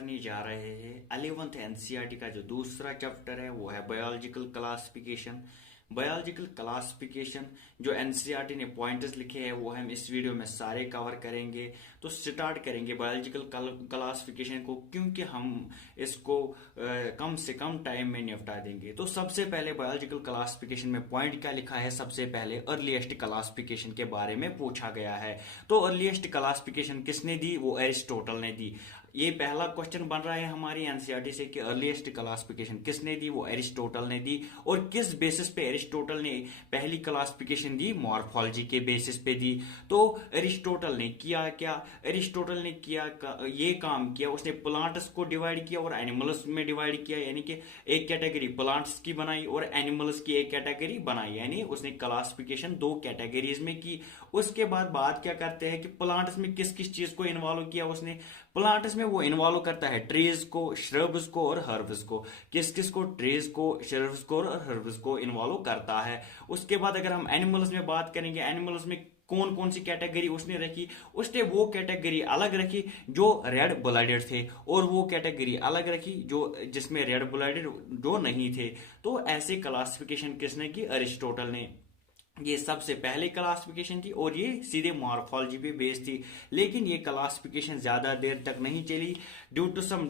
करने जा रहे हैं 11th एनसीईआरटी का जो दूसरा चैप्टर है वो है बायोलॉजिकल क्लासिफिकेशन। बायोलॉजिकल क्लासिफिकेशन जो एनसीईआरटी ने पॉइंटर्स लिखे हैं वो हम इस वीडियो में सारे कवर करेंगे। तो स्टार्ट करेंगे बायोलॉजिकल क्लासिफिकेशन को, क्योंकि हम इसको कम से कम टाइम में निपटा देंगे। तो सबसे पहले बायोलॉजिकल क्लासिफिकेशन में पॉइंट क्या लिखा है, सबसे पहले अर्लीस्ट क्लासिफिकेशन के बारे में पूछा गया है। तो अर्लीस्ट क्लासिफिकेशन किसने दी, वो एरिस्टोटल ने दी। ये पहला क्वेश्चन बन रहा है हमारी एनसीईआरटी से कि अर्लीस्ट क्लासिफिकेशन किसने दी, वो एरिस्टोटल ने दी। और किस बेसिस पे एरिस्टोटल ने पहली क्लासिफिकेशन दी, मॉर्फोलॉजी के बेसिस पे दी। तो एरिस्टोटल ने किया क्या, एरिस्टोटल ने किया ये काम किया, उसने प्लांट्स को डिवाइड किया और एनिमल्स में डिवाइड किया। यानी कि एक कैटेगरी प्लांट्स की बनाई और एनिमल्स की एक कैटेगरी बनाई, यानी उसने क्लासिफिकेशन दो कैटेगरीज में की। उसके बाद बात क्या करते हैं कि प्लांट्स में किस किस चीज को इन्वॉल्व किया उसने। प्लांट्स में वो इन्वॉल्व करता है ट्रीज को, श्रब्स को और हर्ब्स को। किस किस को, ट्रीज को, श्रब्स को और हर्ब्स को इन्वॉल्व करता है। उसके बाद अगर हम एनिमल्स में बात करेंगे, एनिमल्स में कौन कौन सी कैटेगरी उसने रखी, उसने वो कैटेगरी अलग रखी जो रेड ब्लडेड थे और वो कैटेगरी अलग रखी जो जिसमें रेड ब्लडेड जो नहीं थे। तो ऐसे क्लासिफिकेशन किसने की, अरिस्टोटल ने। ये सबसे पहले क्लासिफिकेशन थी और ये सीधे मॉर्फोलॉजी पे बेस्ड थी। लेकिन ये क्लासिफिकेशन ज्यादा देर तक नहीं चली ड्यू टू सम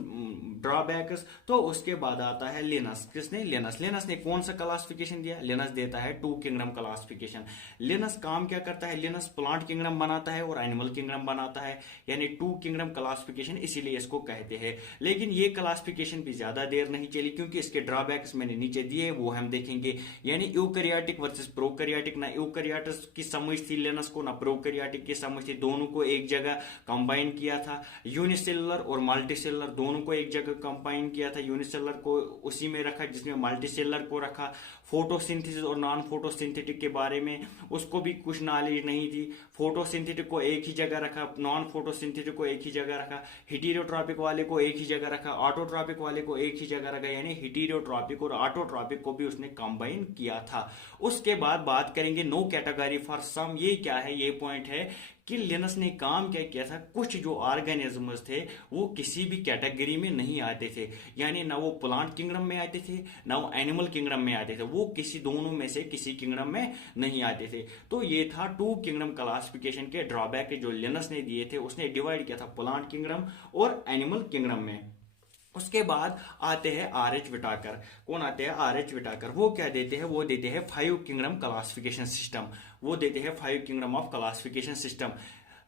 ड्रॉबैक्स। तो उसके बाद आता है लिनस। किसने, लिनस। लिनस ने कौन सा क्लासिफिकेशन दिया, लिनस देता है टू किंगडम क्लासिफिकेशन। लिनस काम क्या करता है, लिनस प्लांट किंगडम बनाता है और एनिमल किंगडम बनाता है, यानी टू किंगडम क्लासिफिकेशन, इसीलिए इसको कहते हैं। लेकिन ये क्लासिफिकेशन भी ज्यादा देर नहीं चली क्योंकि इसके ड्रॉबैक्स मैंने नीचे दिए, वो हम देखेंगे। यानी यूकैरियोटिक वर्सेस प्रोकैरियोटिक, ना यूकैरियोट्स की समझ थी लिनस को, ना प्रोकैरियोटिक की समझ थी। दोनों को एक जगह कंबाइन किया था। यूनिसेलुलर और मल्टीसेलुलर दोनों को एक जगह कंबाइन किया था। यूनिसेलुलर को उसी में रखा जिसमें मल्टीसेलुलर को रखा। फोटोसिंथेसिस और नॉन फोटोसिंथेटिक के बारे में उसको भी कुछ नॉलेज नहीं थी। फोटोसिंथेटिक को एक ही जगह रखा, नॉन फोटोसिंथेटिक को एक ही जगह रखा, हेटेरोट्रॉपिक वाले को एक ही जगह रखा, ऑटोट्रॉपिक वाले को एक ही जगह रखा। यानी हेटेरोट्रॉपिक और ऑटोट्रॉपिक को भी उसने कंबाइन किया था। उसके बाद बात करेंगे नो कैटेगरी फॉर सम। ये क्या है, ये पॉइंट है कि लिनस ने काम क्या किया था, कुछ जो ऑर्गेनिजम्स थे वो किसी भी कैटेगरी में नहीं आते थे। यानी ना वो प्लांट किंगडम में आते थे ना वो एनिमल किंगडम में आते थे, वो किसी दोनों में से किसी किंगडम में नहीं आते थे। तो ये था टू किंगडम क्लासिफिकेशन के ड्रॉबैक जो लिनस ने दिए थे। उसने डिवाइड किया था प्लांट किंगडम और एनिमल किंगडम में। उसके बाद आते हैं आर एच विटाकर। कौन आते हैं, आर एच विटाकर। वो क्या देते हैं, वो देते हैं फाइव किंगडम क्लासिफिकेशन सिस्टम। वो देते हैं five kingdom of classification system.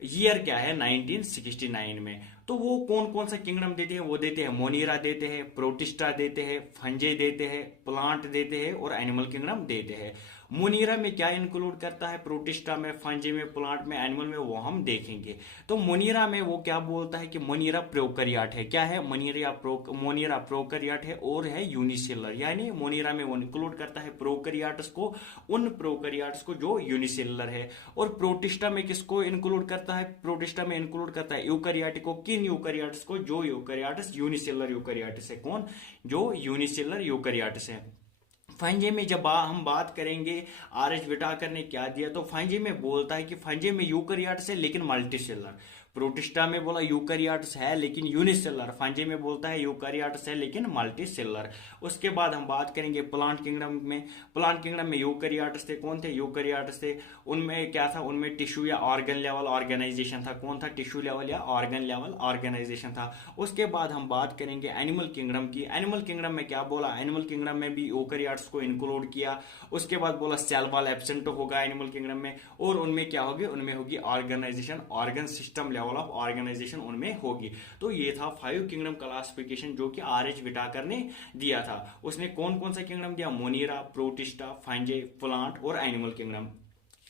Year क्या है, 1969 में। तो वो कौन कौन सा किंगडम देते हैं, वो देते हैं मोनीरा देते हैं, प्रोटिस्टा देते हैं, फंजे देते हैं, प्लांट देते हैं और एनिमल किंगडम देते हैं। मोनीरा में क्या इंक्लूड करता है, प्रोटिस्टा में, फंजे में, प्लांट में, एनिमल में, वो हम देखेंगे। तो मोनीरा में वो क्या बोलता है कि मोनीरा प्रोकैरियोट है। क्या है, मोनीरा प्रोकैरियोट है और है यूनिसेलुलर। यानी मोनीरा में वो इंक्लूड करता है प्रोकैरियोट्स को, उन प्रोकैरियोट्स को जो यूनिसेलुलर है। और प्रोटिस्टा में किसको इंक्लूड करता है, प्रोटिस्टा में इंक्लूड करता है यूकैरियोटिक को। किन यूकैरियोट्स को, जो यूकैरियोट्स यूनिसेलुलर यूकैरियोट्स है। कौन, जो यूनिसेलुलर यूकैरियोट्स है। फंजे में जब हम बात करेंगे, आर एच विटाकर ने क्या दिया, तो फंजे में बोलता है कि फंजे में यूकैरियोट्स है लेकिन मल्टीसेलुलर। प्रोटिस्टा में बोला यूकैरियोट्स है लेकिन यूनिसेलुलर। फंजे में बोलता है यूकैरियोट्स है लेकिन मल्टीसेलुलर। उसके बाद हम बात करेंगे प्लांट किंगडम में। प्लांट किंगडम में यूकैरियोट्स थे, कौन थे, यूकैरियोट्स थे। उनमें क्या था, उनमें टिश्यू या ऑर्गन लेवल ऑर्गेनाइजेशन था। कौन था, टिश्यू लेवल या ऑर्गन लेवल ऑर्गेनाइजेशन था। उसके बाद हम बात करेंगे एनिमल किंगडम की। एनिमल किंगडम में क्या बोला, एनिमल किंगडम में भी यूकैरियोट्स को इंक्लूड किया। उसके बाद बोला सेल वॉल एब्सेंट होगा एनिमल किंगडम में, और उनमें क्या होगी, उनमें होगी organisation, organ system level of organisation उनमें होगी। तो ये था फाइव किंगडम क्लासिफिकेशन जो कि आर एच विटाकर ने दिया था। उसने कौन कौन सा किंगडम दिया, मोनीरा, प्रोटिस्टा, फंजे, प्लांट और एनिमल किंगडम।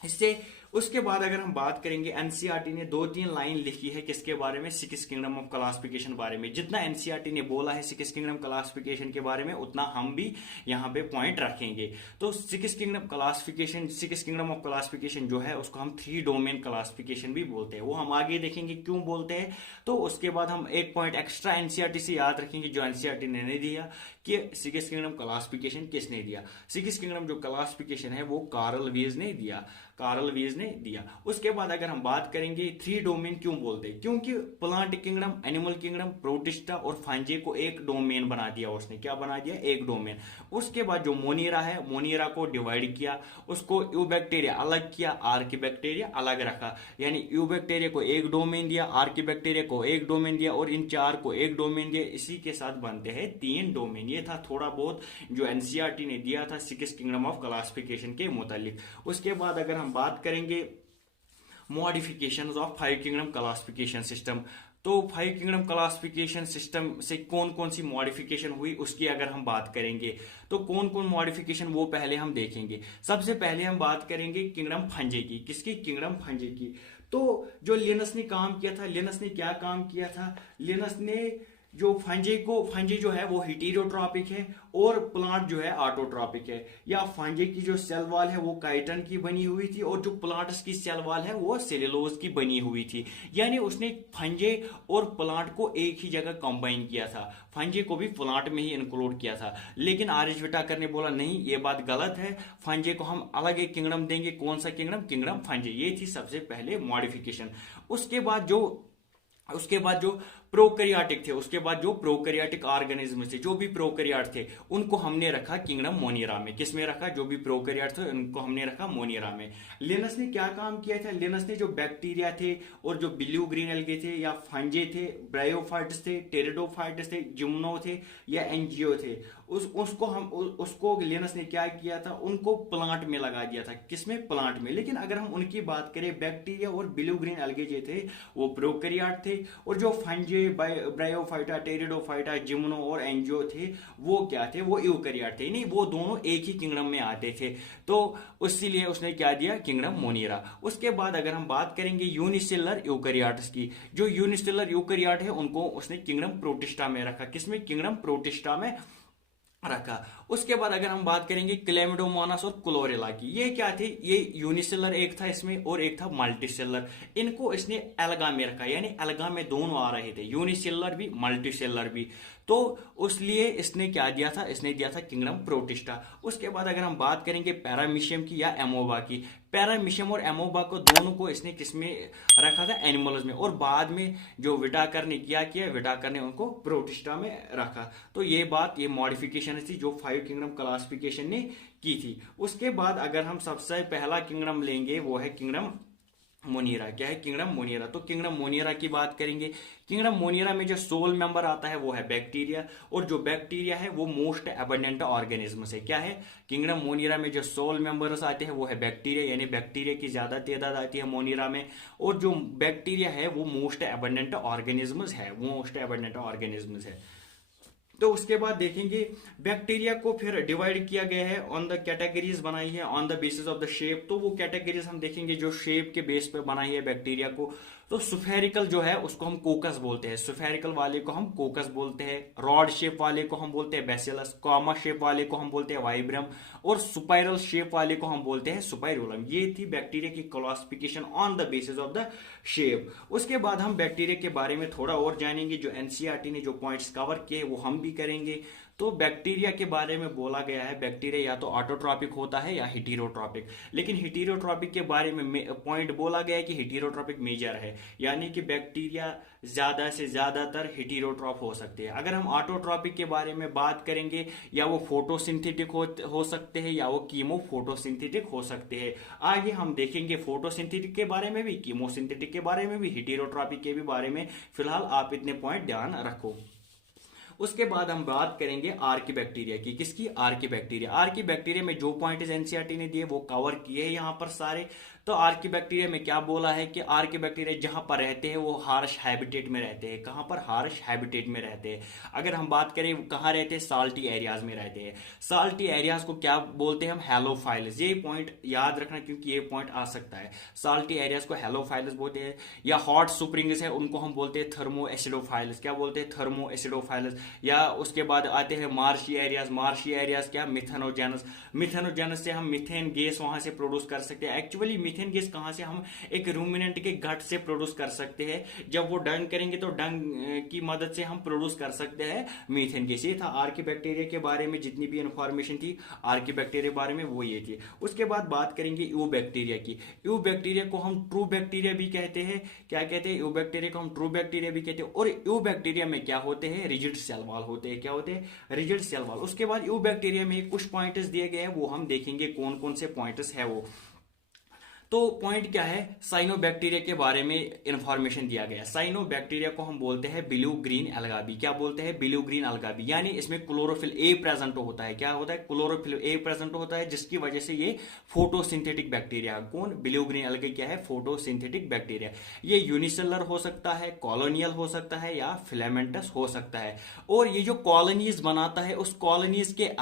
इससे उसके बाद अगर हम बात करेंगे, एनसीईआरटी ने दो तीन लाइन लिखी है किसके बारे में, सिक्स किंगडम ऑफ क्लासिफिकेशन बारे में। जितना एनसीईआरटी ने बोला है सिक्स किंगडम क्लासिफिकेशन के बारे में, उतना हम भी यहाँ पे पॉइंट रखेंगे। तो six kingdom classification, six kingdom of classification जो है उसको हम थ्री डोमेन क्लासिफिकेशन भी बोलते हैं। वो हम आगे देखेंगे क्यों बोलते हैं। तो उसके बाद हम एक पॉइंट एक्स्ट्रा एनसीईआरटी से याद रखेंगे जो एनसीईआरटी ने नहीं दिया, कि सिक्स किंगडम क्लासिफिकेशन किसने दिया। सिक्स किंगडम जो क्लासिफिकेशन है वो कार्ल वीज ने दिया। कार्ल वीज ने दिया। उसके बाद अगर हम बात करेंगे 3 डोमेन क्यों बोलते हैं, क्योंकि plant kingdom, animal kingdom, protista और फंजी को एक डोमेन बना दिया उसने। क्या बना दिया? एक डोमेन। उसके बाद जो मोनीरा है, मोनीरा को डिवाइड किया, उसको यूबैक्टीरिया अलग किया, आर्किबैक्टीरिया अलग रखा। यानी यूबैक्टीरिया को एक डोमेन दिया, आर्किबैक्टीरिया को एक डोमेन दिया और इन 4 को एक डोमेन दिया। इसी के साथ बनते हैं 3 डोमेन। ये था थोड़ा बहुत जो एनसीईआरटी ने दिया था 6 किंगडम ऑफ क्लासिफिकेशन के मुतालिक। उसके बाद अगर हम बात करेंगे modifications of 5 kingdom classification system, तो 5 किंगडम क्लासिफिकेशन सिस्टम से कौन कौन सी मॉडिफिकेशन हुई उसकी अगर हम बात करेंगे तो कौन कौन मॉडिफिकेशन वो पहले हम देखेंगे। सबसे पहले हम बात करेंगे किंगडम फंजे की। किसकी? किंगडम फंजे की। तो जो लिनस ने काम किया था, लिनस ने क्या काम किया था? लिनस ने जो फंजे जो है वो हेटेरोट्रॉपिक है और प्लांट जो है ऑटोट्रॉपिक है। या फंजे की जो सेल वॉल है वो काइटन की बनी हुई थी और जो प्लांट्स की सेल वॉल है वो सेलुलोज की बनी हुई थी। यानी उसने फंजे और प्लांट को एक ही जगह कंबाइन किया था, फंजे को भी प्लांट में ही इंक्लूड किया था। लेकिन आर.एच. व्हिटाकर ने बोला नहीं, ये बात गलत है, फंजे को हम अलग एक किंगडम देंगे। कौन सा किंगडम? किंगडम फंजे। ये थी सबसे पहले मॉडिफिकेशन। उसके बाद जो प्रोकैरियोटिक थे, उसके बाद जो प्रोकैरियोटिक ऑर्गेनिज्म थे, जो भी प्रोकैरियोट थे, उनको हमने रखा किंगडम मोनीरा में। किस में रखा? जो भी प्रोकैरियोट थे उनको हमने रखा मोनीरा में। लिनस ने क्या काम किया था? लिनस ने जो बैक्टीरिया थे और जो ब्लू ग्रीन एल्गे थे या फंजे थे, ब्रायोफाइट्स थे, टेरिडोफाइट्स थे, जिम्नो थे या एंजियो थे, उसको लिनस ने क्या किया था? उनको प्लांट में लगा दिया था। किसमें? प्लांट में। लेकिन अगर हम उनकी बात करें, बैक्टीरिया और ब्लू ग्रीन एल्गे जो थे वो प्रोकैरियोट थे और जो फंजे, ब्रायोफाइटा, टेरिडोफाइटा, जिम्नो और एंजियो थे वो क्या थे? वो यूकैरियोट थे। नहीं, वो दोनों एक ही किंगडम में आते थे। तो इसीलिए उसने क्या दिया? किंगडम मोनीरा। उसके बाद अगर हम बात करेंगे यूनिसेलुलर यूकैरियोट्स की, जो यूनिसेलुलर यूकैरियोट है उनको उसने किंगडम प्रोटिस्टा में रखा। किसमें? किंगडम प्रोटिस्टा में रखा। उसके बाद अगर हम बात करेंगे क्लेमिडोमोनास और क्लोरेला की, ये क्या थे? ये यूनिसेलर एक था इसमें और एक था मल्टीसेलर। इनको इसने एल्गा में रखा, यानी एल्गा में दोनों आ रहे थे, यूनिसेलर भी मल्टीसेलर भी। तो उसलिए इसने क्या दिया था? इसने दिया था किंगडम प्रोटिस्टा। उसके बाद अगर हम बात करेंगे पैरामीशियम की या एमोबा की, पैरामीशियम और एमोबा को दोनों को इसने किसमें रखा था? एनिमल्स में। और बाद में जो व्हिटाकर ने क्या किया? व्हिटाकर ने उनको प्रोटिस्टा में रखा। तो ये मॉडिफिकेशन थी जो 5 किंगडम क्लासिफिकेशन ने की थी। उसके बाद अगर हम सबसे पहला किंगडम लेंगे वो है किंगडम मोनीरा। क्या है? किंगडम मोनीरा। तो किंगडम मोनीरा की बात करेंगे। किंगडम मोनीरा में जो सोल मेंबर आता है वो है बैक्टीरिया, और जो बैक्टीरिया है वो मोस्ट एबंडेंट ऑर्गेनिज्म है। क्या है? किंगडम मोनीरा में जो सोल मेंबर्स आते हैं वो है बैक्टीरिया, यानी बैक्टीरिया की ज्यादा तादाद आती है मोनीरा में। और जो बैक्टीरिया है वो मोस्ट एबंडेंट ऑर्गेनिज्म है। तो उसके बाद देखेंगे बैक्टीरिया को फिर डिवाइड किया गया है, ऑन द कैटेगरीज बनाई है on the basis of the shape. तो वो कैटेगरीज हम देखेंगे जो शेप के बेस पे बनाई है बैक्टीरिया को। तो सुफेरिकल जो है उसको हम कोकस बोलते हैं, सुफेरिकल वाले को हम कोकस बोलते हैं। रॉड शेप वाले को हम बोलते हैं बैसिलस, कॉमा शेप वाले को हम बोलते हैं वाइब्रम, और स्पाइरल शेप वाले को हम बोलते हैं स्पाइरोलम। ये थी बैक्टीरिया की classification on the basis of the shape. उसके बाद हम बैक्टीरिया के बारे में थोड़ा और जानेंगे, जो एनसीईआरटी ने जो पॉइंट्स कवर किए वो हम भी करेंगे। तो बैक्टीरिया के बारे में बोला गया है बैक्टीरिया या तो ऑटोट्रॉपिक होता है या हेटेरोट्रॉपिक। लेकिन हेटेरोट्रॉपिक के बारे में पॉइंट बोला गया है कि हेटेरोट्रॉपिक मेजर है, यानी कि बैक्टीरिया ज्यादा से ज्यादातर हेटेरोट्रॉप हो सकते हैं। अगर हम ऑटोट्रॉपिक के बारे में बात करेंगे, या वो फोटोसिंथेटिक हो सकते हैं या वो कीमो फोटोसिंथेटिक हो सकते हैं। आगे हम देखेंगे फोटोसिंथेटिक के बारे में भी, कीमोसिंथेटिक के बारे में भी, हेटेरोट्रॉपिक के भी बारे में। फिलहाल आप इतने पॉइंट ध्यान रखो। उसके बाद हम बात करेंगे आर्किबैक्टीरिया की। किसकी? आर्किबैक्टीरिया। आर्किबैक्टीरिया में जो पॉइंट एनसीईआरटी ने दिए वो कवर किए हैं यहाँ पर सारे। तो आर्किबैक्टीरिया में क्या बोला है कि आर्किबैक्टीरिया जहां पर रहते हैं वो हार्श हैबिटेट में रहते हैं। कहां पर? हार्श हैबिटेट में रहते हैं। अगर हम बात करें कहां रहते हैं, साल्टी एरियाज में रहते हैं। साल्टी एरियाज को क्या बोलते हैं हम? हैलोफाइल्स। ये पॉइंट याद रखना क्योंकि ये पॉइंट आ सकता है। साल्टी एरियाज को हैलोफाइल्स बोलते हैं। या हॉट स्प्रिंग्स है उनको हम बोलते हैं थर्मो एसिडोफाइल्स। क्या बोलते हैं? Thermo acidophiles. या उसके बाद आते हैं मार्शी एरियाज। मार्शी एरियाज क्या? मिथेनोजेनस। मिथेनोजेनस से हम मिथेन गैस वहां से प्रोड्यूस कर सकते हैं। एक्चुअली मीथेन गैस कहाँ से हम एक रूमिनेंट के गट से प्रोड्यूस कर सकते हैं। जब वो डंग करेंगे तो डंग की मदद से हम प्रोड्यूस कर सकते हैं मीथेन गैस। ये था आर्किबैक्टीरिया के बारे में जितनी भी इंफॉर्मेशन थी आर्किबैक्टीरिया बारे में वो ये थी। उसके बाद बात करेंगे यू बैक्टीरिया की। यू बैक्टीरिया को हम ट्रू बैक्टीरिया भी कहते हैं। क्या कहते हैं? यू बैक्टीरिया को हम ट्रू बैक्टीरिया भी कहते हैं। और यू बैक्टीरिया में क्या होते हैं? रिजिड सेल वॉल होते हैं। क्या होते हैं? Rigid cell wall. उसके बाद यू बैक्टीरिया में कुछ पॉइंट्स दिए गए हैं, वो हम देखेंगे कौन कौन से पॉइंट्स है वो। तो पॉइंट क्या है? साइनोबैक्टीरिया के बारे में इंफॉर्मेशन दिया गया। साइनोबैक्टीरिया को हम बोलते हैं ब्लू ग्रीन अलगाबी। क्या बोलते हैं? Blue green algae. यानी इसमें क्लोरोफिल ए प्रेजेंट होता है। क्या होता है? क्लोरोफिल ए प्रेजेंट होता है, जिसकी वजह से ये फोटोसिंथेटिक बैक्टीरिया। कौन? ब्लू ग्रीन अलगी क्या है? Photosynthetic bacteria. ये यूनिसेलर हो सकता है, कॉलोनियल हो सकता है, या फिलामेंटस हो सकता है। और ये जो कॉलोनीज बनाता है, उस कॉलोनीज के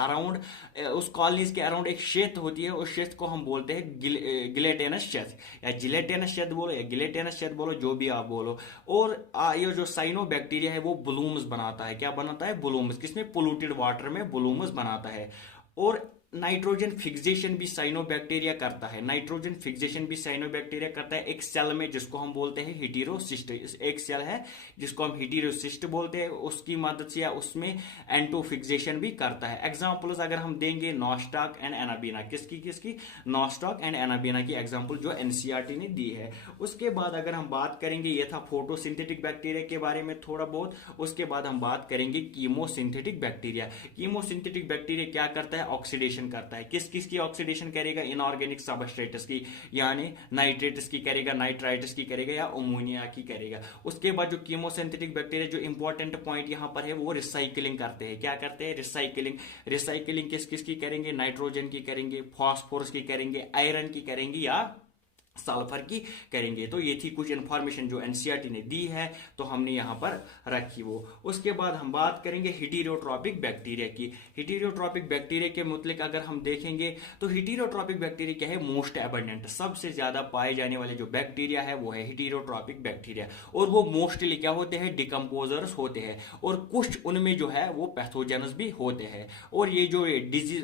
अराउंड एक क्षेत्र होती है। उस क्षेत्र को हम बोलते हैं गिलेटिनस क्षेत्र, या जिलेटिनस क्षेत्र बोलो या गिलेटिनस क्षेत्र बोलो, जो भी आप बोलो। और ये जो साइनोबैक्टीरिया है वो ब्लूम्स बनाता है। क्या बनाता है? ब्लूम्स। किसमें? पोल्यूटेड वाटर में ब्लूम्स बनाता है। और नाइट्रोजन फिक्सेशन भी साइनोबैक्टीरिया करता है। नाइट्रोजन फिक्सेशन भी साइनोबैक्टीरिया करता है एक सेल में, जिसको हम बोलते हैं हिटेरोसिस्ट। एक सेल है जिसको हम हिटेरोसिस्ट बोलते हैं, उसकी मदद से या उसमें एंटो फिक्सेशन भी करता है। एग्जांपल्स अगर हम देंगे नॉस्टॉक एंड एनाबीना, किसकी? नॉस्टॉक एंड एनाबीना की एग्जांपल जो एनसीईआरटी ने दी है। उसके बाद अगर हम बात करेंगे, ये था फोटोसिंथेटिक बैक्टीरिया के बारे में थोड़ा बहुत। उसके बाद हम बात करेंगे कीमोसिंथेटिक बैक्टीरिया। कीमोसिंथेटिक बैक्टीरिया क्या करता है? ऑक्सीडेशन करता है। किस की ऑक्सीडेशन करेगा? इनऑर्गेनिक सबस्ट्रेट्स की, यानी नाइट्रेट्स की करेगा, नाइट्राइट्स की करेगा, या अमोनिया की करेगा। उसके बाद जो कीमोसिंथेटिक बैक्टीरिया, जो इंपॉर्टेंट पॉइंट यहां पर है, वो रिसाइकलिंग करते हैं। क्या करते हैं? रिसाइकलिंग किस की करेंगे? नाइट्रोजन की करेंगे, फास्फोरस की करेंगे, आयरन की करेंगे, या सल्फर की करेंगे। तो ये थी कुछ इंफॉर्मेशन जो एनसीईआरटी ने दी है, तो हमने यहां पर रखी वो। उसके बाद हम बात करेंगे हेटेरोट्रॉपिक बैक्टीरिया की। हेटेरोट्रॉपिक बैक्टीरिया के मुतलिक अगर हम देखेंगे तो हेटेरोट्रॉपिक बैक्टीरिया क्या है? मोस्ट एबंडेंट, सबसे ज्यादा पाए जाने वाले जो बैक्टीरिया है वो है हेटेरोट्रॉपिक बैक्टीरिया। और वो मोस्टली क्या होते हैं? डिकम्पोजर्स होते हैं। और कुछ उनमें जो है वो पैथोजेनस भी होते हैं। और ये जो डिजीज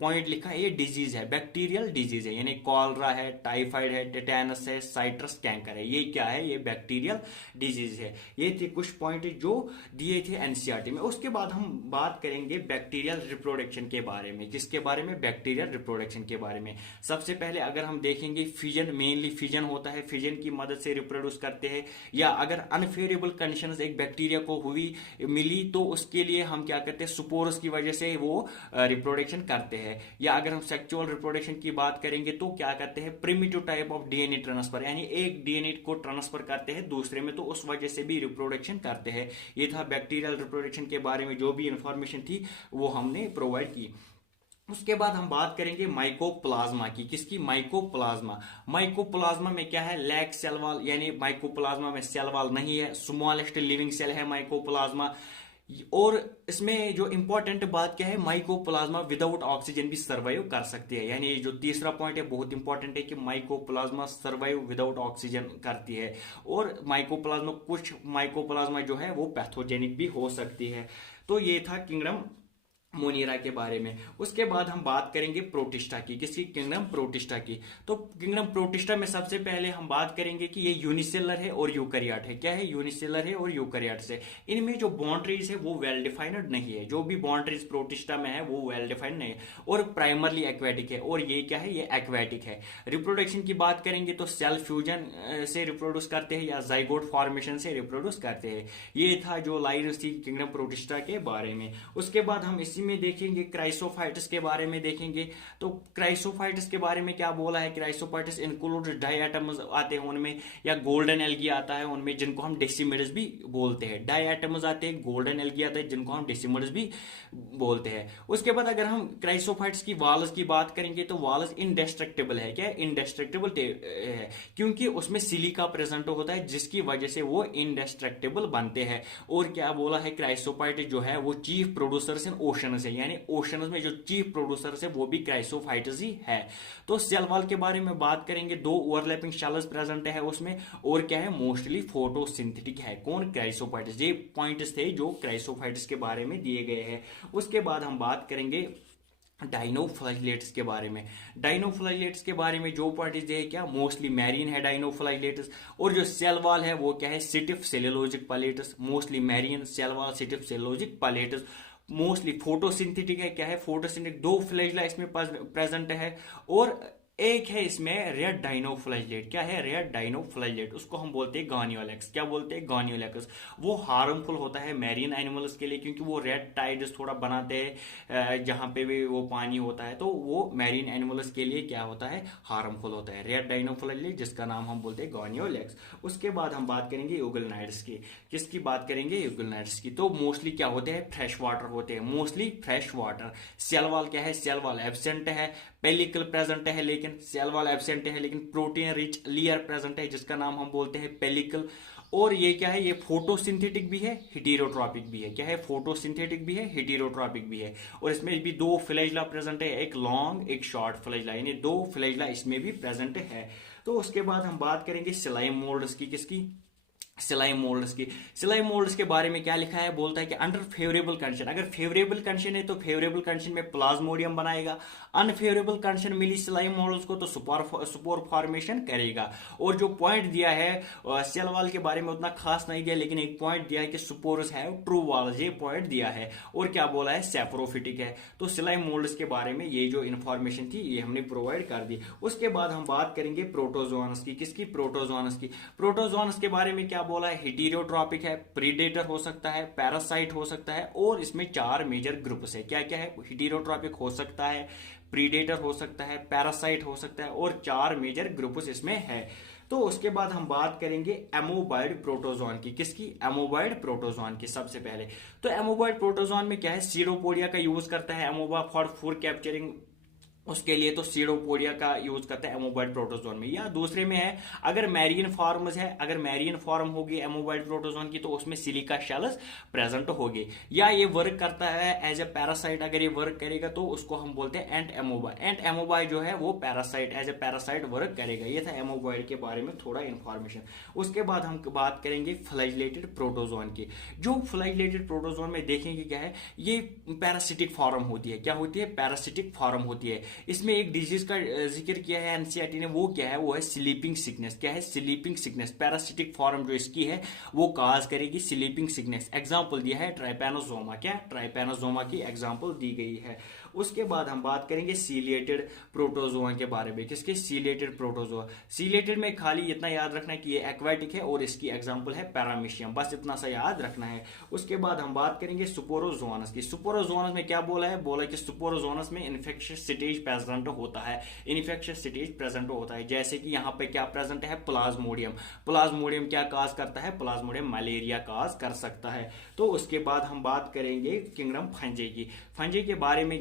पॉइंट लिखा है, ये डिजीज है, बैक्टीरियल डिजीज है, यानी कॉलरा है, टाइफाइड है, टेटानस है, साइट्रस कैंकर है। ये क्या है? ये बैक्टीरियल डिजीज है। ये थे कुछ पॉइंट जो दिए थे एनसीईआरटी में। उसके बाद हम बात करेंगे बैक्टीरियल रिप्रोडक्शन के बारे में। किसके बारे में? बैक्टीरियल रिप्रोडक्शन के बारे में। सबसे पहले अगर हम देखेंगे, फिजन, मेनली फिजन होता है। फिजन की मदद से रिप्रोड्यूस करते हैं। या अगर अनफेवरेबल कंडीशंस एक बैक्टीरिया को मिली तो उसके लिए हम क्या करते हैं? स्पोर्स की वजह से वो रिप्रोडक्शन करते हैं। या अगर हम सेक्सुअल रिप्रोडक्शन की बात करेंगे तो क्या करते हैं? Primitive type of DNA transfer, यानी एक डीएनए को ट्रांसफर करते हैं दूसरे में, तो उस वजह से भी रिप्रोडक्शन करते हैं। ये था बैक्टीरियल रिप्रोडक्शन के बारे में जो भी इंफॉर्मेशन थी वो हमने प्रोवाइड की। उसके बाद हम बात करेंगे माइकोप्लाज्मा की। किसकी? माइकोप्लाज्मा। माइकोप्लाज्मा में क्या है? लैक सेल वॉल, यानी माइकोप्लाज्मा में सेल वॉल नहीं है, स्मॉलेस्ट लिविंग सेल है माइकोप्लाज्मा। और इसमें जो इंपॉर्टेंट बात क्या है? माइकोप्लाज्मा विदाउट ऑक्सीजन भी सर्वाइव कर सकती है। यानी जो तीसरा पॉइंट है बहुत इंपॉर्टेंट है कि माइकोप्लाज्मा सर्वाइव विदाउट ऑक्सीजन करती है। और माइकोप्लाज्मा, कुछ माइकोप्लाज्मा जो है वो पैथोजेनिक भी हो सकती है। तो ये था किंगडम मोनिरा के बारे में। उसके बाद हम बात करेंगे प्रोटिस्टा की। किसकी? किंगडम प्रोटिस्टा की। तो किंगडम प्रोटिस्टा में सबसे पहले हम बात करेंगे कि ये यूनिसेलर है और यूकैरियोट है। क्या है? यूनिसेलर है और यूकैरियोट से। इनमें जो बाउंड्रीज है वो वेल डिफाइंड नहीं है। जो भी बाउंड्रीज प्रोटिस्टा में है वो वेल डिफाइंड नहीं है। और प्राइमरली एक्वेटिक है। और ये क्या है? ये एक्वेटिक है। रिप्रोडक्शन की बात करेंगे तो सेल फ्यूजन से रिप्रोड्यूस करते हैं या जाइगोट फॉर्मेशन से रिप्रोड्यूस करते हैं। ये था जो लाइन्स थी किंगडम प्रोटिस्टा के बारे में। उसके बाद हम इसी में देखेंगे क्राइसोफाइट्स के बारे में देखेंगे। तो क्राइसोफाइट्स के बारे में क्या बोला है? क्राइसोफाइट्स इंक्लूड डायटम्स आते हैं उनमें, या गोल्डन एल्गी आता है उनमें, जिनको हम डेसिमिड्स भी बोलते हैं। डायटम्स आते हैं, गोल्डन एल्गी आता है जिनको हम डेसिमिड्स भी बोलते हैं। उसके बाद अगर हम क्राइसोफाइट्स की वाल्स की बात करेंगे तो वाल्स इंडेस्ट्रक्टेबल है। क्या? इंडेस्ट्रक्टेबल है, क्योंकि उसमें सिलिका प्रेजेंट होता है जिसकी वजह से वो इंडेस्ट्रक्टेबल बनते हैं। और क्या बोला है? क्राइसोफाइट जो है वो चीफ प्रोड्यूसर्स इन ओशन है, यानी ओशन में जो चीफ प्रोड्यूसर है वो भी क्राइसोफाइट्स ही है। तो सेल वॉल के बारे में बात करेंगे, दो ओवरलैपिंग शेल्स प्रेजेंट है उसमें। और क्या है? मोस्टली फोटोसिंथेटिक है। कौन? क्राइसोफाइट्स। ये पॉइंट्स थे जो क्राइसोफाइट्स के बारे में दिए गए हैं। उसके बाद हम बात करेंगे डाइनोफ्लाइलेट्स के बारे में। डाइनोफ्लाइलेट्स के बारे में जो पॉइंट है क्या, मोस्टली मैरीन है डाइनोफ्लाइलेट्स, और जो सेल वाल है वो क्या है, stiff cellulosic plates, mostly marine cell wall stiff cellulosic plates. Mostly photosynthetic है, क्या है फोटोसिंथेटिक, दो फ्लैजला इसमें प्रेजेंट है, और एक है इसमें रेड डाइनोफ्लाइलेट, क्या है रेड डाइनोफ्लाइलेट, उसको हम बोलते हैं गानियोलेक्स। क्या बोलते हैं, गानियोलेक्स। वो हार्मफुल होता है मैरीन एनिमल्स के लिए, क्योंकि वो रेड टाइड्स थोड़ा बनाते हैं जहां पे भी वो पानी होता है, तो वो मैरीन एनिमल्स के लिए क्या होता है, हार्मफुल होता है, रेड डाइनोफ्लाइलेट, जिसका नाम हम बोलते हैं गानियोलेक्स। उसके बाद हम बात करेंगे यूगलनाइड्स की। किसकी बात करेंगे, यूगलनाइड्स की। तो मोस्टली क्या होते हैं, फ्रेश वाटर होते हैं, mostly fresh water. Cell wall क्या है, सेल वाल एब्सेंट है, पेलिकल प्रेजेंट है लेकिन सेल वाल एब्सेंट है, लेकिन प्रोटीन रिच लेयर प्रेजेंट है, जिसका नाम हम बोलते हैं पेलिकल। और ये क्या है, ये फोटोसिंथेटिक भी है, हेटेरोट्रॉपिक भी है। क्या है, फोटोसिंथेटिक भी है, हेटेरोट्रॉपिक भी है। और इसमें भी दो फ्लैजला प्रेजेंट है, एक लॉन्ग एक शॉर्ट फ्लैजला, यानी दो फ्लैजला इसमें भी प्रेजेंट है। तो उसके बाद हम बात करेंगे स्लाइम मोल्ड्स की। किसकी, स्लाइम मोल्ड्स की। स्लाइम मोल्ड्स के बारे में क्या लिखा है, बोलता है कि अंडर फेवरेबल कंडीशन, अगर फेवरेबल कंडीशन है तो फेवरेबल कंडीशन में प्लाज्मोडियम बनाएगा, अनफेवरेबल कंडीशन मिली स्लाइम मोल्ड्स को तो स्पोर फॉर्मेशन करेगा। और जो पॉइंट दिया है सेल वाल के बारे में उतना खास नहीं दिया, लेकिन एक पॉइंट दिया है कि स्पोर्स है ट्रू वॉल्स, ये पॉइंट दिया है। और क्या बोला है, सेप्रोफिटिक है। तो स्लाइम मोल्ड्स के बारे में ये जो इन्फॉर्मेशन थी ये हमने प्रोवाइड कर दी। उसके बाद हम बात करेंगे प्रोटोजोअन्स की। किसकी, प्रोटोजोअन्स की। प्रोटोजोअन्स के बारे में क्या बोला है, हेटेरोट्रॉपिक है, प्रीडेटर हो सकता है, पैरासाइट हो सकता है, और इसमें चार मेजर ग्रुप्स है। क्या क्या है, हेटेरोट्रॉपिक हो सकता है, प्रीडेटर हो सकता है, पैरासाइट हो सकता है, और चार मेजर ग्रुप्स इसमें है। तो उसके बाद हम बात करेंगे एमोबॉइड प्रोटोजोन की। किसकी, एमोबॉइड प्रोटोजोन की। सबसे पहले तो एमोबॉइड प्रोटोजोन में क्या है, सीडोपोडिया का यूज करता है एमोबा फॉर फूड कैप्चरिंग, उसके लिए तो सीडोपोडिया का यूज करता है एमोबॉइड प्रोटोजोन में। या दूसरे में है, अगर मैरीन फॉर्म्स है, अगर मैरीन फॉर्म होगी एमोबॉइड प्रोटोजोन की, तो उसमें सिलिका शेल्स प्रेजेंट होगी। या ये वर्क करता है एज ए पैरासाइट, अगर ये वर्क करेगा तो उसको हम बोलते हैं एंट एमोबा। एंट एमोबा जो है वो parasite, as a parasite work करेगा। ये था एमोबॉइड के बारे में थोड़ा इंफॉर्मेशन। उसके बाद हम बात करेंगे फ्लैजिलेटेड प्रोटोजोन की। जो फ्लैजिलेटेड प्रोटोजोन में देखेंगे क्या है, ये पैरासिटिक फॉर्म होती है। क्या होती है, पैरासिटिक फॉर्म होती है। इसमें एक डिजीज का जिक्र किया है एनसीईआरटी ने, वो क्या है, वो है स्लीपिंग सिकनेस। क्या है, स्लीपिंग सिकनेस। पैरासिटिक फॉर्म जो इसकी है वो काज करेगी स्लीपिंग सिकनेस। एग्जांपल दिया है ट्राइपैनोसोमा। क्या, ट्राइपैनोसोमा की एग्जांपल दी गई है। उसके बाद हम बात करेंगे सीलिएटेड प्रोटोजोआ के बारे में। किसके, सीलिएटेड प्रोटोजोआ। सीलिएटेड में खाली इतना याद रखना है कि ये एक्वाटिक है और इसकी एग्जांपल है पैरामीशियम, बस इतना सा याद रखना है। उसके बाद हम बात करेंगे सुपोरोजोनस की। सुपोरोजोनस में क्या बोला है, बोला कि सुपोरोजोनस में इन्फेक्शियस स्टेज प्रेजेंट होता है, इन्फेक्शियस स्टेज प्रेजेंट होता है। जैसे कि यहाँ पे क्या प्रेजेंट है, प्लाज्मोडियम। प्लाज्मोडियम क्या काज करता है, प्लाज्मोडियम मलेरिया काज कर सकता है। तो उसके बाद हम बात करेंगे किंगडम फंजे की। फंजे के बारे में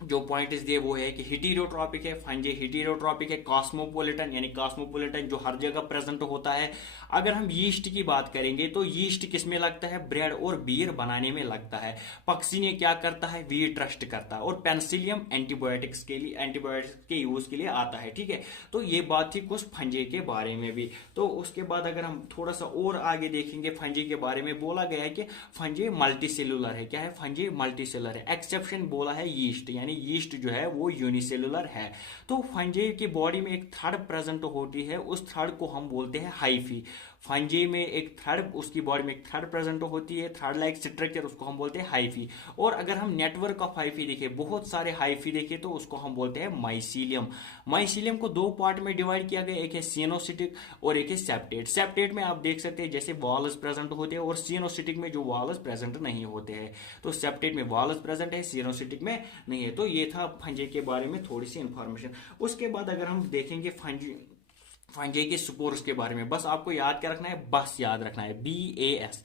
जो पॉइंट दिए वो है कि हेटेरोट्रॉपिक है, फंजे हेटेरोट्रॉपिक है, कॉस्मोपोलिटन, यानी कॉस्मोपोलिटन जो हर जगह प्रेजेंट होता है। अगर हम यीस्ट की बात करेंगे तो यीस्ट किसमें लगता है, ब्रेड और बियर बनाने में लगता है। पक्सिनिया क्या करता है, वीट ट्रस्ट करता है। और पेनिसिलियम एंटीबायोटिक्स के लिए, एंटीबायोटिक्स के यूज के लिए आता है। ठीक है, तो ये बात थी कुछ फंजे के बारे में भी। तो उसके बाद अगर हम थोड़ा सा और आगे देखेंगे, फंजे के बारे में बोला गया है कि फंजे मल्टीसेलुलर है। क्या है, फंजे मल्टीसेलुलर है। एक्सेप्शन बोला है यीस्ट, यानी यीस्ट जो है वो यूनिसेलुलर है। तो फंजे की बॉडी में एक थर्ड प्रेजेंट होती है, उस थर्ड को हम बोलते हैं हाइफी। फंजे में एक थर्ड, उसकी बॉडी में एक थर्ड प्रेजेंट होती है, थर्ड लाइक स्ट्रक्चर, उसको हम बोलते हैं हाइफी। और अगर हम नेटवर्क ऑफ हाइफी देखें, बहुत सारे हाइफी देखें, तो उसको हम बोलते हैं माइसीलियम। माइसीलियम को दो पार्ट में डिवाइड किया गया, एक है सिनोसिटिक और एक है सेप्टेट। सेप्टेट में आप देख सकते हैं जैसे वॉल्स प्रेजेंट होते हैं, और सिनोसिटिक में जो वॉल्स प्रेजेंट नहीं होते हैं। तो सेप्टेट में वॉल्स प्रेजेंट है, सिनोसिटिक में नहीं है। तो ये था फंजे के बारे में थोड़ी सी इंफॉर्मेशन। उसके बाद अगर हम देखेंगे फंजे के स्पोर्स के बारे में, बस आपको याद क्या रखना है, बस याद रखना है BAS।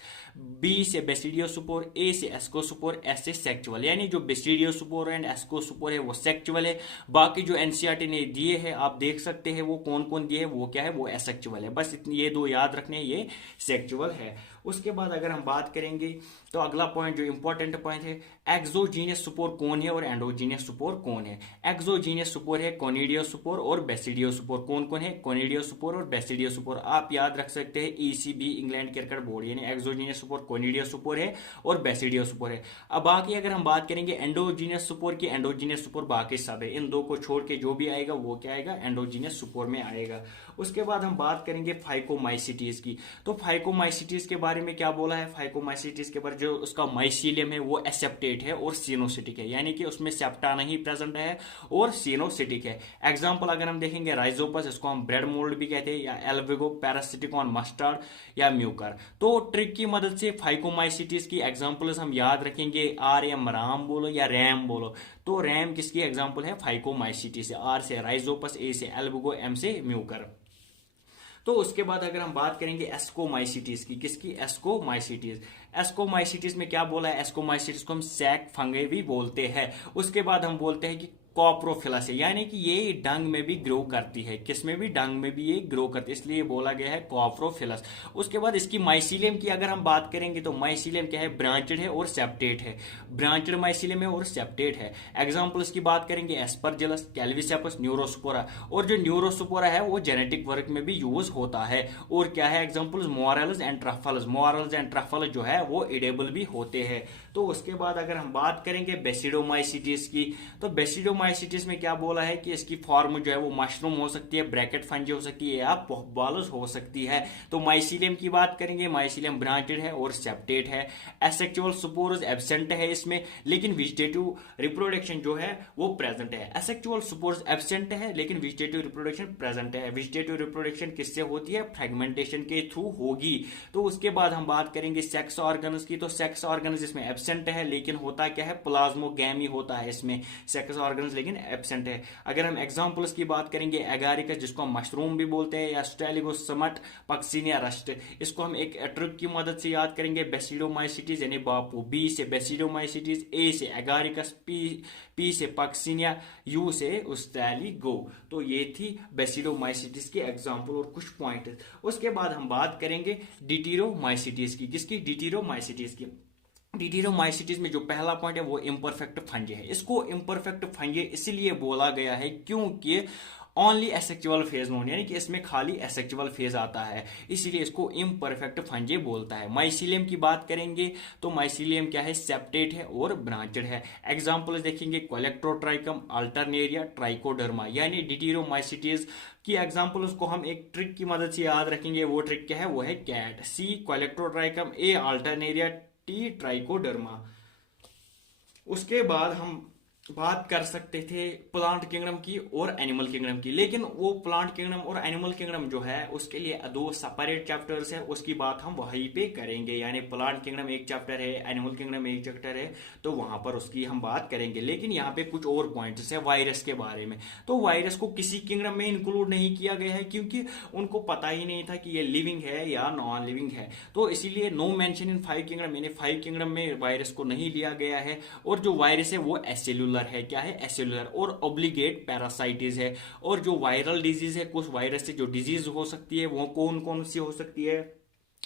बी से बेसिडियोस्पोर, ए से एस्कोस्पोर, एस से सेक्चुअल। यानी जो बेसिडियोस्पोर एंड एस्कोस्पोर है वो सेक्चुअल है। बाकी जो एनसीईआरटी ने दिए हैं आप देख सकते हैं वो कौन कौन दिए है, वो क्या है, वो एसेक्चुअल है। बस ये दो याद रखने, ये सेक्चुअल है। उसके बाद अगर हम बात करेंगे तो अगला पॉइंट जो इंपॉर्टेंट पॉइंट है, एक्सोजीनियस स्पोर कौन है और एंडोजीनियस स्पोर कौन है। एक्सोजीनियस स्पोर है कोनिडियोस्पोर और बेसिडियोस्पोर। कौन कौन है? कोनिडियोस्पोर और बेसिडियोस्पोर। आप याद रख सकते हैं ईसीबी इंग्लैंड क्रिकेट बोर्ड, यानी एक्सोजीनियस स्पोर कोनिडियोस्पोर है और बेसिडियोस्पोर है। अब बाकी अगर हम बात करेंगे एंडोजीनियस स्पोर की, एंडोजीनियस स्पोर बाकी सब है, इन दो को छोड़ के जो भी आएगा वो क्या आएगा? एंडोजीनियस स्पोर में आएगा। उसके बाद हम बात करेंगे फाइकोमाइसिटीज की। तो फाइकोमाइसिटीज के बारे में क्या बोला है? फाइकोमाइसिटीज के बारे जो उसका माइसीलियम है वो एसेप्टेट है और सिनोसिटिक है, यानी कि उसमें सेप्टा नहीं प्रेजेंट है और सिनोसिटिक है। एग्जांपल अगर हम देखेंगे राइजोपस, इसको हम ब्रेड मोल्ड भी कहते हैं, या एल्विगो पैरासिटिकॉन मस्टर्ड या म्यूकर। तो ट्रिक की मदद से फाइकोमाइसिटीज की एग्जांपल्स हम याद रखेंगे, आर एम राम बोलो या रैम बोलो। तो रैम किसकी एग्जांपल है? फाइकोमाइसिटीज से। आर से राइजोपस, ए से एल्विगो, एम से म्यूकर। तो उसके बाद अगर हम बात करेंगे एस्कोमाइसिटीज की, किसकी? एस्कोमाइसिटीज। एस्कोमाइसिटीज में क्या बोला है? एस्कोमाइसिटीज को हम सैक फंगे भी बोलते हैं। उसके बाद हम बोलते हैं कि कॉप्रोफिलस है, यानी कि ये डंग में भी ग्रो करती है। किसमें भी? डंग में भी ये ग्रो करती है, इसलिए बोला गया है कॉप्रोफिलस। उसके बाद इसकी माइसीलियम की अगर हम बात करेंगे तो माइसीलियम क्या है? ब्रांचेड है और सेप्टेट है। ब्रांचेड माइसीलियम है और सेप्टेट है। एग्जाम्पल्स की बात करेंगे एस्परजिलस, कैल्विसेपस, न्यूरोस्पोरा। और जो न्यूरोस्पोरा है वो जेनेटिक वर्क में भी यूज होता है। और क्या है examples? Morals and truffles. Morals and truffles जो है वो इडेबल भी होते हैं। तो उसके बाद अगर हम बात करेंगे बेसिडोमाइसिटीज की, तो बेसिडोमाइसिटीज में क्या बोला है कि इसकी फॉर्म जो है वो मशरूम हो सकती है, ब्रैकेट फंजी हो सकती है या पॉफबॉल्स हो सकती है। तो माइसीलियम की बात करेंगे, माइसीलियम ब्रांचेड है और सेप्टेट है। एसेक्सुअल स्पोर्स एब्सेंट है इसमें, लेकिन वेजिटेटिव रिप्रोडक्शन जो है वो प्रेजेंट है। एसेक्सुअल स्पोर्स एब्सेंट है लेकिन वेजिटेटिव रिप्रोडक्शन प्रेजेंट है। वेजिटेटिव रिप्रोडक्शन किससे होती है? फ्रेगमेंटेशन के थ्रू होगी। तो उसके बाद हम बात करेंगे सेक्स ऑर्गन्स की। तो सेक्स ऑर्गन्स इसमें एब्सेंट है, लेकिन होता क्या है? प्लाज्मोगैमी होता है इसमें सेक्स ऑर्गन्स, लेकिन एब्सेंट है। अगर हम एग्जांपल्स की बात करेंगे एगारिकस, जिसको हम मशरूम भी बोलते हैं, या स्टेलिगोसमट पक्सिनिया रस्ट, इसको हम एक ट्रिक की मदद से याद करेंगे। बेसिडोमाइसिटीज यानी बापू, बी से बेसिडोमाइसिटीज, ए से एगारिकस, पी से पक्सिनिया, यू से उस्टेलिगो। तो ये थी बेसिडोमाइसिटीज के एग्जांपल और कुछ पॉइंट। उसके बाद हम बात करेंगे डिटीरोमाइसिटीज की। किसकी? डिटीरोमाइसिटीज की। डिटीरोमाइसिटीज में जो पहला पॉइंट है वो इम्परफेक्ट फंजे है। इसको इम्परफेक्ट फंजे इसलिए बोला गया है क्योंकि ओनली एसेक्चुअल फेज नोन, यानी कि इसमें खाली एसेक्चुअल फेज आता है, इसीलिए इसको इम्परफेक्ट फंजे बोलता है। माइसीलियम की बात करेंगे तो माइसीलियम क्या है? सेप्टेट है और ब्रांचेड है। एग्जांपल्स देखेंगे कोलेक्ट्रोट्राइकम, अल्टरनेरिया, ट्राइकोडर्मा। यानी डिटीरोमाइसिटीज की एग्जांपल्स को हम एक ट्रिक की मदद से याद रखेंगे। वो ट्रिक क्या है? वो है कैट। सी कोलेक्ट्रोट्राइकम, ए अल्टरनेरिया, टी ट्राइकोडर्मा। उसके बाद हम बात कर सकते थे प्लांट किंगडम की और एनिमल किंगडम की, लेकिन वो प्लांट किंगडम और एनिमल किंगडम जो है उसके लिए दो सेपरेट चैप्टर्स है, उसकी बात हम वहीं पे करेंगे। यानी प्लांट किंगडम एक चैप्टर है, एनिमल किंगडम एक चैप्टर है, तो वहां पर उसकी हम बात करेंगे। लेकिन यहाँ पे कुछ और पॉइंट्स है वायरस के बारे में। तो वायरस को किसी किंगडम में इंक्लूड नहीं किया गया है क्योंकि उनको पता ही नहीं था कि ये लिविंग है या नॉन लिविंग है, तो इसीलिए नो मेंशन इन 5 किंगडम, यानी 5 किंगडम में वायरस को नहीं लिया गया है। और जो वायरस है वो एसेलुलर है। क्या है? एसेलुलर और ऑब्लिगेट पैरासाइटिस है। और जो वायरल डिजीज है, कुछ वायरस से जो डिजीज हो सकती है वो कौन कौन सी हो सकती है?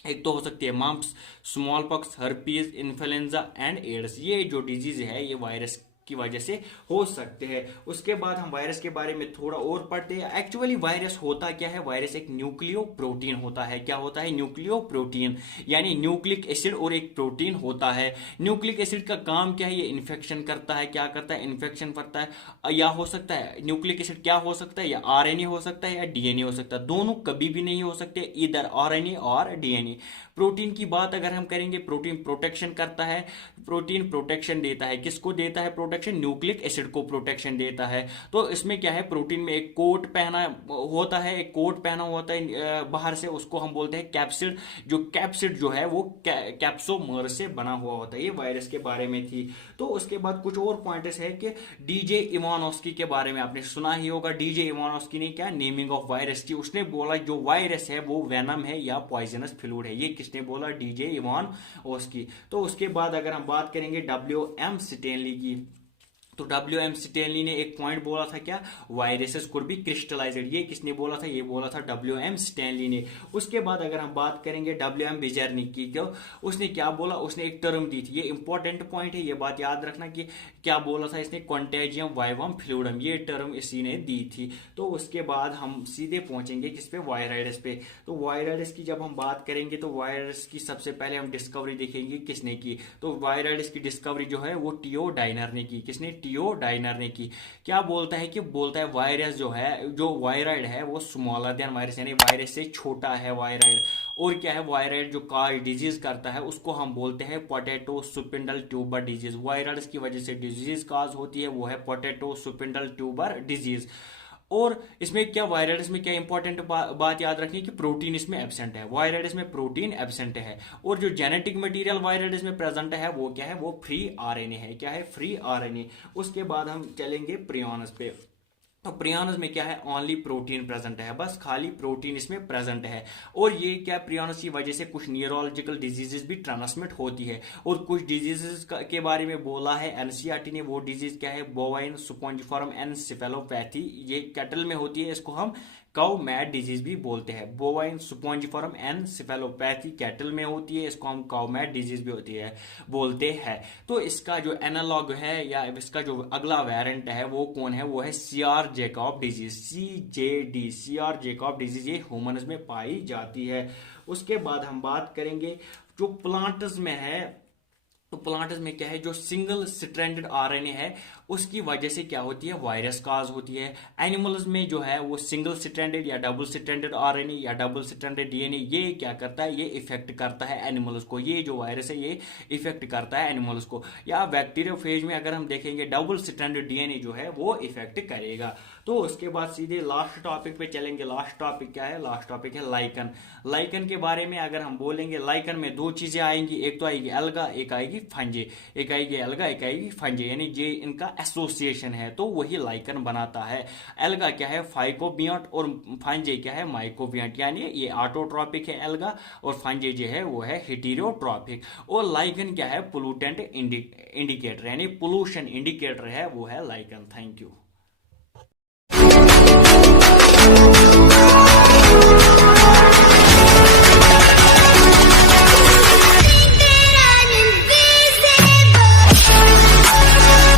एक तो हो सकती है mumps, smallpox, herpes, influenza and AIDS. ये जो डिजीज है ये वायरस की वजह से हो सकते हैं। उसके बाद हम वायरस के बारे में थोड़ा और पढ़ते हैं। एक्चुअली वायरस होता क्या है? वायरस एक न्यूक्लियो प्रोटीन होता है। क्या होता है? न्यूक्लियो प्रोटीन, यानी न्यूक्लिक एसिड और एक प्रोटीन होता है। न्यूक्लिक एसिड का काम क्या है? ये इन्फेक्शन करता है। क्या करता है? इन्फेक्शन करता है। या हो सकता है न्यूक्लिक एसिड क्या हो सकता है? या आरएनए हो सकता है या डीएनए हो सकता है। दोनों कभी भी नहीं हो सकते, इधर आरएनए और डीएनए। प्रोटीन की बात अगर हम करेंगे, प्रोटीन प्रोटेक्शन करता है। प्रोटीन प्रोटेक्शन देता है, किसको देता है प्रोटेक्शन? न्यूक्लिक एसिड को प्रोटेक्शन देता है। तो इसमें क्या है? प्रोटीन में एक कोट पहना होता है, एक कोट पहना होता है बाहर से, उसको हम बोलते हैं कैप्सिड। जो कैप्सिड जो है वो कैप्सोमर से बना हुआ होता है। ये वायरस के बारे में थी। तो उसके बाद कुछ और पॉइंट्स है कि डीजे इवानोस्की के बारे में आपने सुना ही होगा। डीजे इवानोस्की ने क्या नेमिंग ऑफ वायरस की, उसने बोला जो वायरस है वो वेनम है या पॉइजनस फ्लूइड है। ये किसने बोला? DJ Ivanovsky. तो उसके बाद अगर हम बात करेंगे WM स्टेनली की, तो WM स्टैनली ने एक पॉइंट बोला था क्या, वायरसेस कुड बी क्रिस्टलाइज्ड। ये किसने बोला था, ये बोला था WM स्टैनली ने। उसके बाद अगर हम बात करेंगे WM बिजर्निक की, क्यों उसने क्या बोला, उसने एक टर्म दी थी, ये इंपॉर्टेंट पॉइंट है, ये बात याद रखना कि क्या बोला था इसने, कॉन्टेजियम वाइवम फ्लूइडम, ये टर्म इसी ने दी थी। तो उसके बाद हम सीधे पहुंचेंगे किस पे, वायराइडस पे। तो वायराइडस की जब हम बात करेंगे तो वायराइडस की सबसे पहले हम डिस्कवरी देखेंगे किसने की, तो वायराइडस की डिस्कवरी जो है वो टीओ डाइनर ने की। किसने, टीओ डाइनर ने की। क्या बोलता है कि बोलता है वायरस जो है, जो वायराइड है वो स्मॉलर देन वायरस, यानी वायरस से छोटा है वायराइड। और क्या है, वायराइड जो कार डिजीज करता है उसको हम बोलते हैं potato spindle tuber disease. Viroids की वजह से डिजीज काज होती है, वो है पोटैटो स्पिंडल ट्यूबर डिजीज। और इसमें क्या, वायराइड्स में क्या इंपॉर्टेंट बात याद रखनी है कि प्रोटीन इसमें एब्सेंट है, वायराइड्स में प्रोटीन एब्सेंट है। और जो जेनेटिक मटेरियल वायराइड्स में प्रेजेंट है वो क्या है, वो फ्री आरएनए है। क्या है, फ्री आरएनए। उसके बाद हम चलेंगे प्रियॉन्स पे। तो प्रियॉन्स में क्या है, ओनली प्रोटीन प्रेजेंट है, बस खाली प्रोटीन इसमें प्रेजेंट है। और ये क्या, प्रियॉन्स की वजह से कुछ न्यूरोलॉजिकल डिजीजेस भी ट्रांसमिट होती है। और कुछ डिजीजेस के बारे में बोला है एनसीईआरटी ने, वो डिजीज क्या है, बोवाइन स्पॉन्जिफॉर्म एनसेफेलोपैथी, ये कैटल में होती है, इसको हम काउ मैट डिजीज भी बोलते हैं। बोवाइन स्पॉन्जिफॉर्म एनसेफेलोपैथी कैटल में होती है, इसको हम काउ मैट डिजीज भी होती है बोलते हैं। तो इसका जो एनालॉग है या इसका जो अगला वेरिएंट है वो कौन है, वो है CR Jacob disease, CJD, CR Jacob disease, ये ह्यूमंस में पाई जाती है। उसके बाद हम बात करेंगे जो प्लांट्स में है, तो प्लांट्स में क्या है, जो सिंगल स्ट्रैंडेड आरएनए है उसकी वजह से क्या होती है, वायरस काज होती है। एनिमल्स में जो है वो सिंगल स्ट्रैंडेड या डबल स्ट्रैंडेड आरएनए या डबल स्ट्रैंडेड डीएनए, ये क्या करता है, ये इफेक्ट करता है एनिमल्स को। ये जो वायरस है ये इफेक्ट करता है एनिमल्स को। या बैक्टीरियोफेज में अगर हम देखेंगे डबल स्ट्रैंडेड डीएनए जो है वो इफेक्ट करेगा। तो उसके बाद सीधे लास्ट टॉपिक पे चलेंगे। लास्ट टॉपिक क्या है, लास्ट टॉपिक है लाइकन। लाइकन के बारे में अगर हम बोलेंगे, लाइकन में दो चीजें आएंगी, एक तो आएगी अलगा, एक आएगी फंजे। एक आएगी अलगा, एक आएगी फंजे, यानी ये इनका एसोसिएशन है तो वही लाइकन बनाता है। अलगा क्या है, फाइकोबियट, और फंजे क्या है, माइकोबियट, यानी ये ऑटोट्रॉपिक है अलगा, और फंजे जो है वो है हेटेरोट्रॉपिक। और लाइकन क्या है, पोल्यूटेंट इंडिकेटर, यानी पोल्यूशन इंडिकेटर है, वो है लाइकन। Thank you.